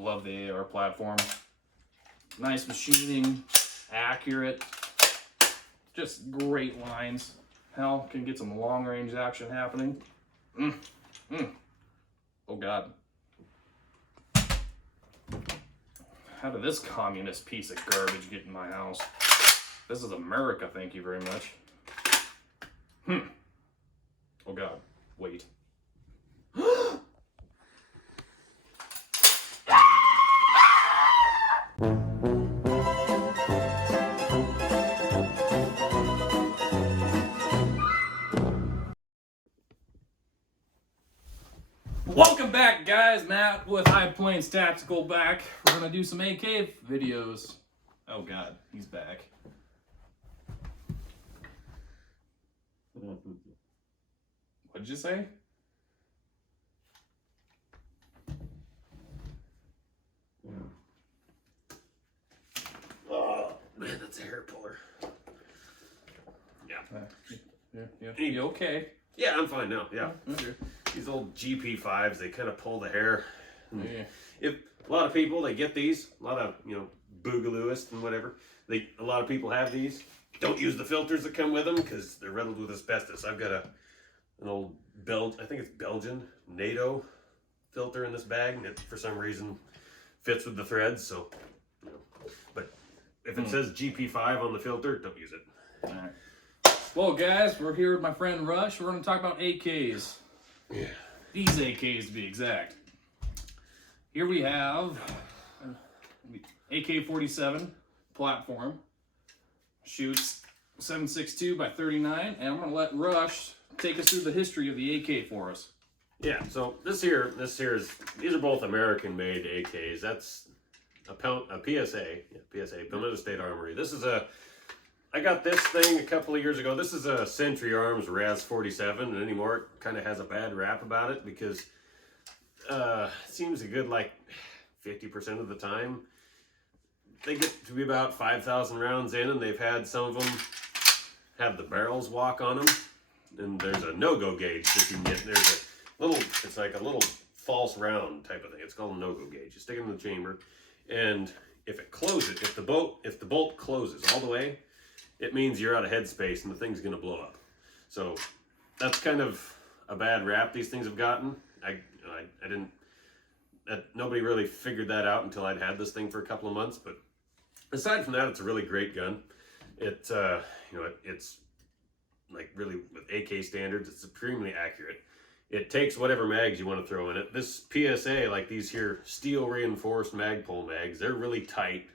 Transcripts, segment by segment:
Love the AR platform. Nice machining, accurate, just great lines. Hell, can get some long range action happening. Oh God. How did this communist piece of garbage get in my house? This is America, thank you very much. Oh God, wait. Welcome back, guys. Matt with High Plains Tactical back. We're gonna do some AK videos. Oh God, he's back. What'd you say? Oh man, that's a hair puller. Yeah. You okay? Yeah, I'm fine now. Yeah. Okay. These old GP5s, they kind of pull the hair. Yeah. If a lot of people, they get these, a lot of, boogalooists and whatever, a lot of people have these. Don't use the filters that come with them because they're riddled with asbestos. I've got an old I think it's Belgian NATO filter in this bag, and it for some reason fits with the threads. So, but if it says GP5 on the filter, don't use it. All right. Well, guys, we're here with my friend Rush. We're going to talk about AKs. Yeah. These AKs, to be exact. Here we have AK-47 platform. Shoots 7.62 by 39, and I'm going to let Rush take us through the history of the AK for us. Yeah, so these are both American-made AKs. That's a PSA, PSA, Palmetto State Armory. I got this thing a couple of years ago. This is a Century Arms Raz 47, and anymore it kind of has a bad rap about it because it seems a good like 50% of the time they get to be about 5,000 rounds in, and they've had some of them have the barrels walk on them, and there's a no-go gauge that you can get. There's a little, it's like a little false round type of thing. It's called a no-go gauge. You stick it in the chamber, and if it closes, if the bolt closes all the way, it means you're out of headspace and the thing's going to blow up. So that's kind of a bad rap these things have gotten. Nobody really figured that out until I'd had this thing for a couple of months. But aside from that, it's a really great gun. It's like really with AK standards, it's supremely accurate. It takes whatever mags you want to throw in it. This PSA, like these here steel reinforced Magpul mags, they're really tight.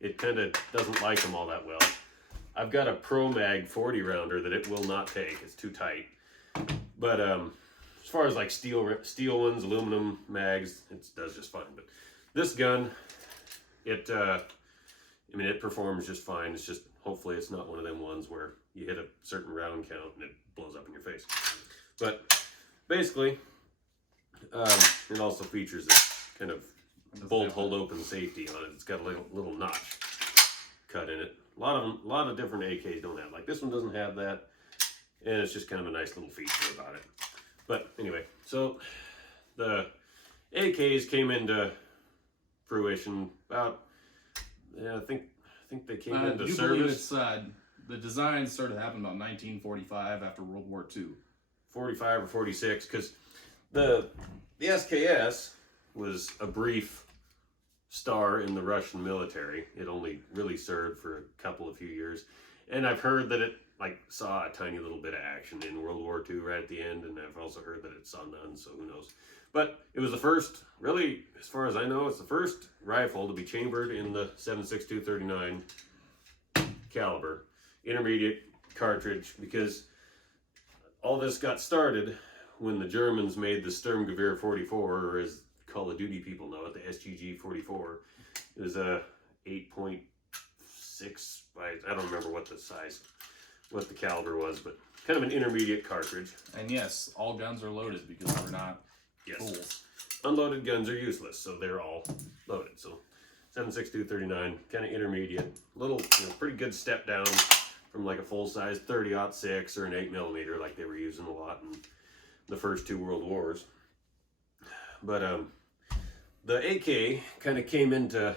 It kind of doesn't like them all that well. I've got a Pro Mag 40 rounder that it will not take. It's too tight. But as far as like steel ones, aluminum mags, it does just fine. But this gun, it performs just fine. It's just, hopefully it's not one of them ones where you hit a certain round count and it blows up in your face. But basically, it also features this kind of bolt hold open safety on it. It's got a little notch cut in it. A lot of different AKs don't have. Like this one doesn't have that, and it's just kind of a nice little feature about it. But anyway, so the AKs came into fruition about, I think they came into service. The design started happening about 1945 after World War II. 45 or 46, because the SKS was a brief star in the Russian military. It only really served for a few years, and I've heard that it saw a tiny little bit of action in World War II right at the end, and I've also heard that it saw none, so who knows. But it was the first, really, as far as I know, it's the first rifle to be chambered in the 7.62 39 caliber intermediate cartridge, because all this got started when the Germans made the Sturmgewehr 44, or as Call of Duty people know it, the SGG 44. It was a 8.6 by, I don't remember what the caliber was, but kind of an intermediate cartridge. And yes, all guns are loaded because we're not fools. Unloaded guns are useless, so they're all loaded. So 7.62 39, kind of intermediate, little, pretty good step down from like a full-size 30-06 or an 8mm like they were using a lot in the first two world wars. But the AK kind of came into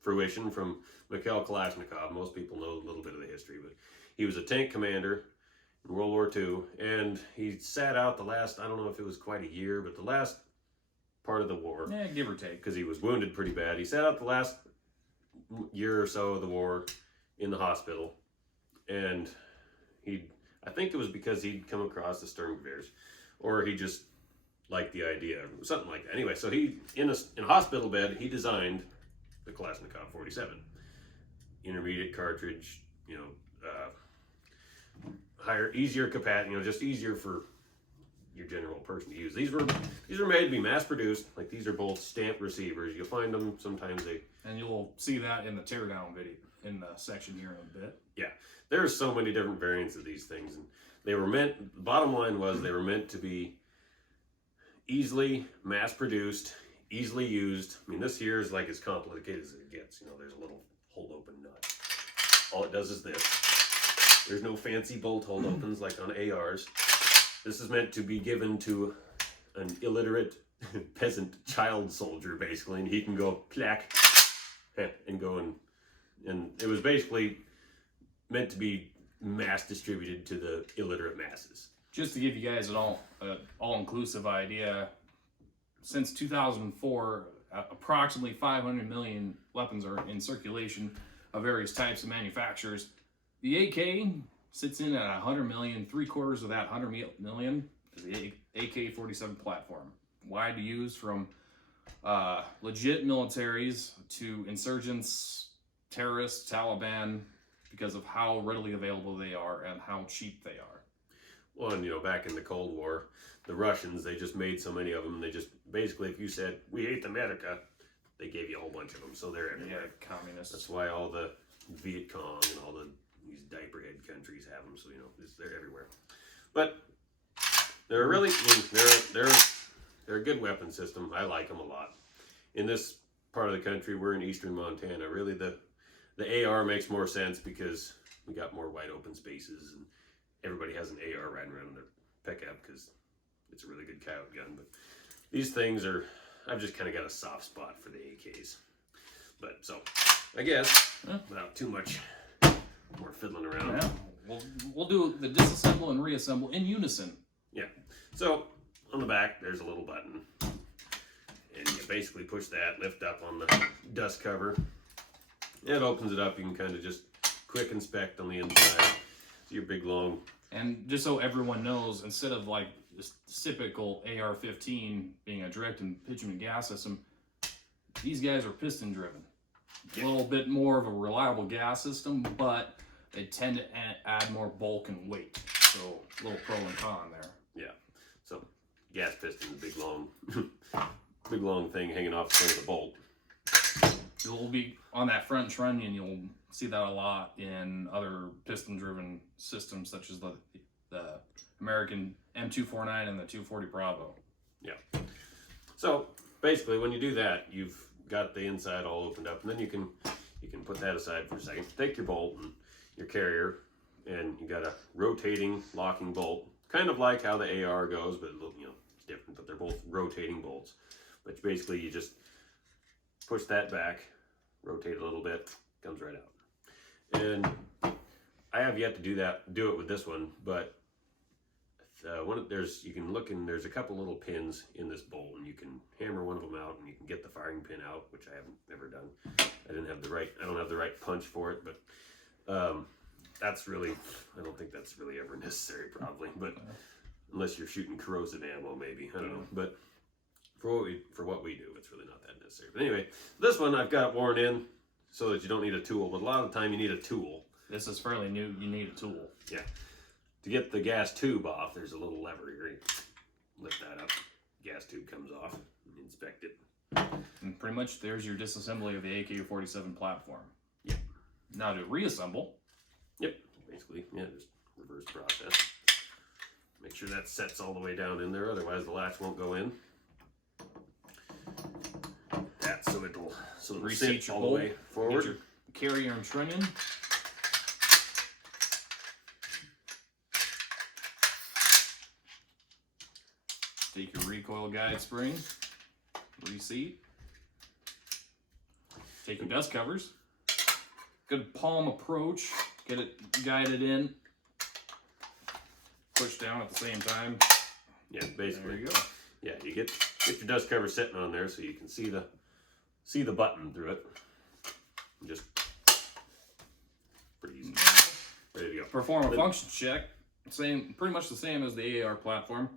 fruition from Mikhail Kalashnikov. Most people know a little bit of the history, but he was a tank commander in World War II, and he sat out the last, I don't know if it was quite a year, but the last part of the war. Yeah, give or take. Because he was wounded pretty bad. He sat out the last year or so of the war in the hospital, and I think it was because he'd come across the Sturmgewehrs, or he just liked the idea, something like that. Anyway, so he, in a hospital bed, he designed the Kalashnikov 47. Intermediate cartridge, you know, higher, easier capacity, you know, just easier for your general person to use. These were made to be mass produced. Like, these are both stamped receivers. You'll find them sometimes and you'll see that in the teardown video in the section here in a bit. Yeah, there's so many different variants of these things, and they were meant. The bottom line was they were meant to be easily mass produced, easily used. I mean, this here is like as complicated as it gets. You know, there's a little hold open nut. All it does is this. There's no fancy bolt hold opens like on ARs. This is meant to be given to an illiterate peasant child soldier, basically, and he can go clack and go and it was basically meant to be mass distributed to the illiterate masses. Just to give you guys an all-inclusive idea, since 2004, approximately 500 million weapons are in circulation of various types of manufacturers. The AK sits in at 100 million. 3/4 of that 100 million is the AK-47 platform. Wide use from legit militaries to insurgents, terrorists, Taliban, because of how readily available they are and how cheap they are. Well, and you know, back in the Cold War, the Russians, they just made so many of them. They just, basically, if you said, we hate America, they gave you a whole bunch of them. So they're everywhere. Yeah, communists. That's why all the Viet Cong and all these diaper-head countries have them. So, you know, they're everywhere. But they're really, I mean, they're a good weapon system. I like them a lot. In this part of the country, we're in eastern Montana. Really, the AR makes more sense because we got more wide open spaces, and everybody has an AR riding around in their pickup because it's a really good coyote gun. But these things are, I've just kind of got a soft spot for the AKs. But so, I guess, without too much more fiddling around. Yeah, we'll do the disassemble and reassemble in unison. Yeah. So, on the back, there's a little button. And you basically push that, lift up on the dust cover. It opens it up. You can kind of just quick inspect on the inside. Your big long. And just so everyone knows, instead of like this typical AR-15 being a direct impingement gas system, these guys are piston driven. A little bit more of a reliable gas system, but they tend to add more bulk and weight. So a little pro and con there. Yeah. So gas piston, big long thing hanging off the front of the bolt. You'll be on that front trunnion. You'll see that a lot in other piston-driven systems, such as the American M249 and the 240 Bravo. Yeah. So basically, when you do that, you've got the inside all opened up, and then you can put that aside for a second. Take your bolt and your carrier, and you got a rotating locking bolt, kind of like how the AR goes, but you know, it's different. But they're both rotating bolts. But basically, you just push that back, rotate a little bit, comes right out. And I have yet to do it with this one, but you can look and there's a couple little pins in this bolt, and you can hammer one of them out, and you can get the firing pin out, which I haven't ever done. I don't have the right punch for it, but I don't think that's really ever necessary, probably. But unless you're shooting corrosive ammo, maybe, I don't know. But for what we do, it's really not that necessary. But anyway, this one I've got worn in so that you don't need a tool, but a lot of the time you need a tool. This is fairly new. You need a tool. Yeah. To get the gas tube off, there's a little lever here. You lift that up, gas tube comes off, and inspect it. And pretty much there's your disassembly of the AK-47 platform. Yep. Now to reassemble. Yep. Basically, yeah, just reverse process. Make sure that sets all the way down in there, otherwise the latch won't go in. That so it'll sit all the way forward. Get your carrier and trunnion. Take your recoil guide spring, reseat. Take your dust covers. Good palm approach. Get it guided in. Push down at the same time. Yeah, basically. There you go. Yeah, you get your dust cover sitting on there so you can see the button through it. And just pretty easy. Ready to go. Perform a function check. Pretty much the same as the AR platform.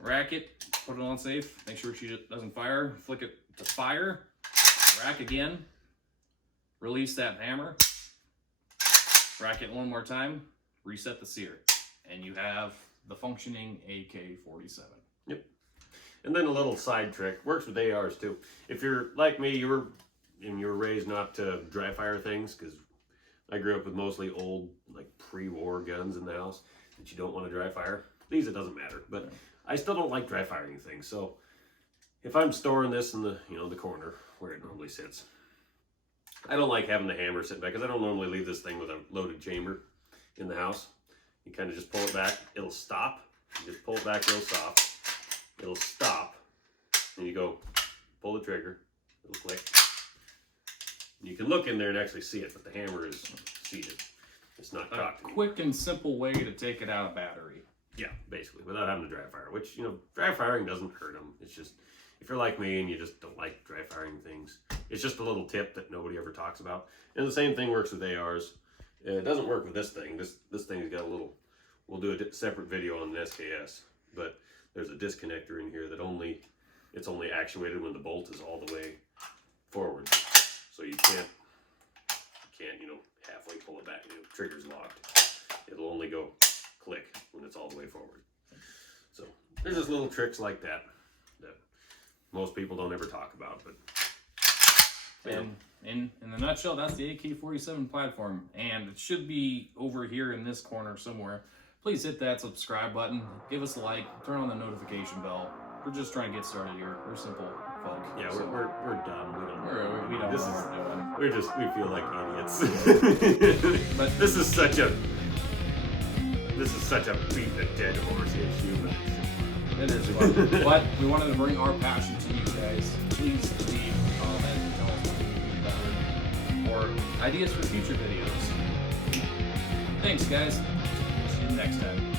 Rack it, put it on safe, make sure she doesn't fire, flick it to fire, rack again, release that hammer, rack it one more time, reset the sear, and you have the functioning AK-47. Yep. And then a little side trick, works with ARs too. If you're like me, you were raised not to dry fire things, because I grew up with mostly old, like pre-war guns in the house that you don't want to dry fire. These, it doesn't matter, but I still don't like dry firing things. So if I'm storing this in the the corner where it normally sits, I don't like having the hammer sit back, because I don't normally leave this thing with a loaded chamber in the house. You kind of just pull it back, it'll stop. You just pull it back real soft, it'll stop, and you go pull the trigger, it'll click. You can look in there and actually see it, but the hammer is seated. It's not cocked. A quick and simple way to take it out of battery. Yeah, basically, without having to dry fire, which, dry firing doesn't hurt them. It's just, if you're like me and you just don't like dry firing things, it's just a little tip that nobody ever talks about. And the same thing works with ARs. It doesn't work with this thing. This thing's got a little, we'll do a separate video on the SKS, but there's a disconnector in here that it's only actuated when the bolt is all the way forward. So you can't, halfway pull it back. The trigger's locked. It'll only go click when it's all the way forward. So there's just little tricks like that most people don't ever talk about. But And in the nutshell, that's the AK-47 platform, and it should be over here in this corner somewhere. Please hit that subscribe button, give us a like, turn on the notification bell. We're just trying to get started here. We're simple folk. yeah, so we're done. we don't know what we're doing. We feel like idiots. But this is such a beat a dead horse issue. it is fun. But we wanted to bring our passion to you guys. Please leave a comment and tell us what you think about it, or ideas for future videos. Thanks, guys. See you next time.